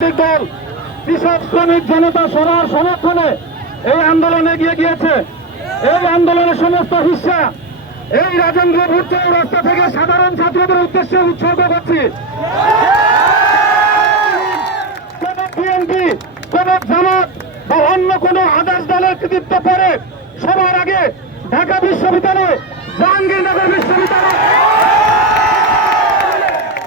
দল কৃষক শ্রমিক জনতা সবার সমর্থনে এই আন্দোলনে এগিয়ে গিয়েছে। এই আন্দোলনের সমস্ত হিস্সা এই রাজেন্দ্র ভূতচাউ রাস্তা থেকে সাধারণ ছাত্রদের উদ্দেশ্যে উৎসর্গ করছি। কোন বিএনপি কোন জামাত বা অন্য কোন আদার্স দলের কৃতিত্ব পরে সবার আগে ঢাকা বিশ্ববিদ্যালয় জাহাঙ্গীরনগর বিশ্ববিদ্যালয়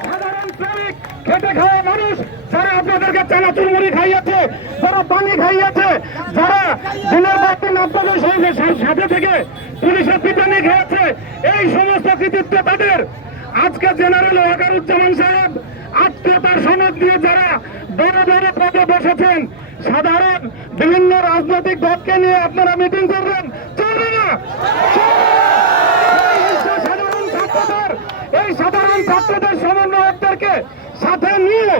সাধারণ শ্রমিক খেটে খাওয়া মানুষ যারা আপনাদেরকে চানাচুর মুড়ি খাইয়েছে, যারা পানি খাইয়েছে, যারা দিনের দিন আপনাদের সাথে থেকে পুলিশের পিটানি খেয়েছে, এই সমস্ত কৃতিত্ব তাদের। আজকে জেনারেল ওয়াকারুজ্জামান সাহেব আত্মীয়তার সনদ দিয়ে যারা বড় বড় পদে বসেছেন, সাধারণ বিভিন্ন রাজনৈতিক দলকে নিয়ে আপনারা মিটিং করবেন। চলবে না এই হচ্ছে সাধারণ ছাত্রদের এই সাধারণ ছাত্রদের সমন্বয়কদেরকে সাথে নিয়ে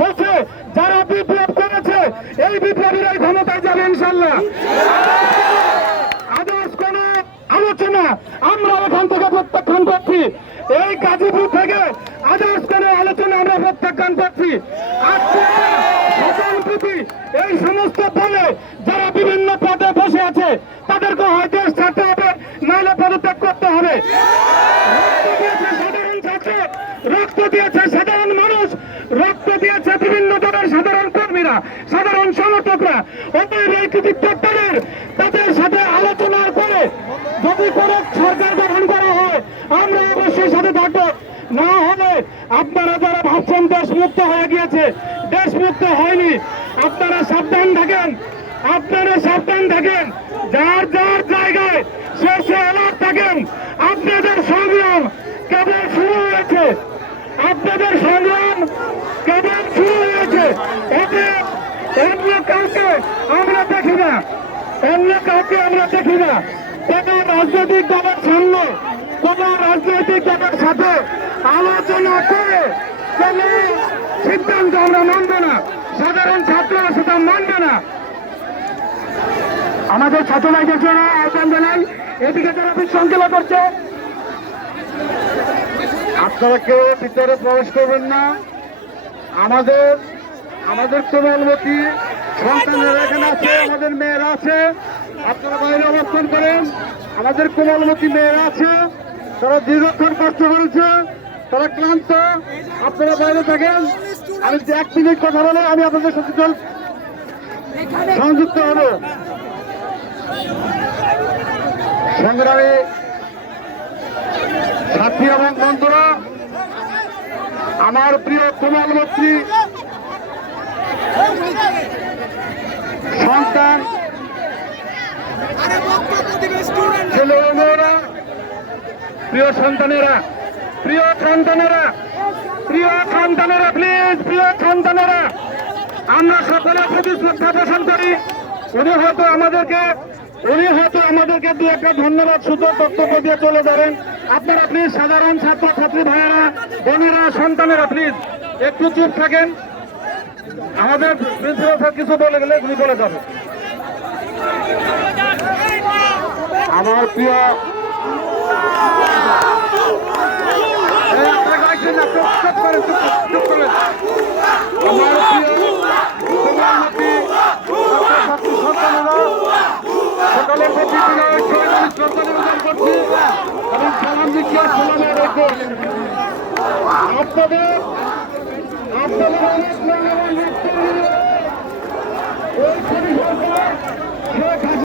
বসে যারা বিপ্লব করেছে, এই বিপ্লবীরাই ক্ষমতায় যাবে ইনশাল্লাহ আদার্স কোন আলোচনা আমরা এখান থেকে প্রত্যাখ্যান করছি। এই গাজীপুর থেকে আদার্স কোন আলোচনা আমরা প্রত্যাখ্যান করছি। এই সমস্ত বলে যারা বিভিন্ন পদে বসে আছে, তাদেরকে হয় দেশ ছাড়তে হবে নাহলে পদত্যাগ করতে হবে রক্ত দিয়েছে সাধারণ ছাত্র রক্ত দিয়েছে সাধারণ মানুষ, রক্ত দিয়েছে বিভিন্ন দলের সাধারণ কর্মীরা, সাধারণ সমর্থকরা। এই তাদের সাথে আলোচনার পরে যদি কোনো সরকার গঠন করা হয়, আমরা অবশ্যই সাথে থাকব। না হলে আপনারা যারা ভাবছেন দেশ মুক্ত হয়ে গিয়েছে দেশ মুক্ত হয়নি, আপনারা সাবধান থাকেন, আপনারা সাবধান থাকেন। যার যার জায়গায় সে সে অ্যালার্ট থাকেন, আপনাদের সংগ্রাম কেবল শুরু হয়েছে আপনাদের কেবল শুরু অন্য কাউকে অন্য রাজনৈতিক দলের সামনে কোন রাজনৈতিক দলের সাথে আলোচনা করে কোন সিদ্ধান্ত আমরা মানব না। সাধারণ ছাত্ররা সেটা মানবে না। আমাদের ছাত্র ভাইদের জন্য আহ্বান জানাই। এদিকে যারা বিশৃঙ্খলা করছে। আপনারা কেউ ভিতরে প্রবেশ করবেন না। আমাদের আমাদের কোমলমতি সন্তানেরা এখানে আছে, আমাদের মেয়েরা আছে। আপনারা বাইরে অবস্থান করেন। আমাদের কোমলমতি মেয়েরা আছে। তারা দীর্ঘক্ষণ কষ্ট করেছে। তারা ক্লান্ত। আপনারা বাইরে থাকেন। আমি এক মিনিট কথা বলে আমি আপনাদের সাথে সংযুক্ত হব। সংগ্রামী সাথী এবং বন্ধুরা আমার প্রিয় প্রধানমন্ত্রী সন্তান, ছেলে মেয়েরা, প্রিয় সন্তানেরা প্রিয় সন্তানেরা প্রিয় সন্তানেরা প্লিজ প্রিয় সন্তানেরা, আমরা সকলের প্রতি শ্রদ্ধা পোষণ করি। উনি হয়তো আমাদেরকে, উনি হয়তো আমাদেরকে দু একটা ধন্যবাদ সুযোগ বক্তব্য দিয়ে চলে যাবেন। আপনারা প্লিজ সাধারণ ছাত্র, ছাত্রী ভাইয়েরা, বোনেরা, সন্তানেরা প্লিজ একটু চুপ থাকেন। আমাদের প্রিন্সিপাল স্যার কিছু বলে গেলে উনি বলে যাবে। আমার প্রিয় এই দলের প্রতি শ্রদ্ধা নিবেদন করছি। এবং সালাম দিচ্ছি সালামে রেখে আপনাদের আপনাদের অনেক মূল্যবান বক্তব্য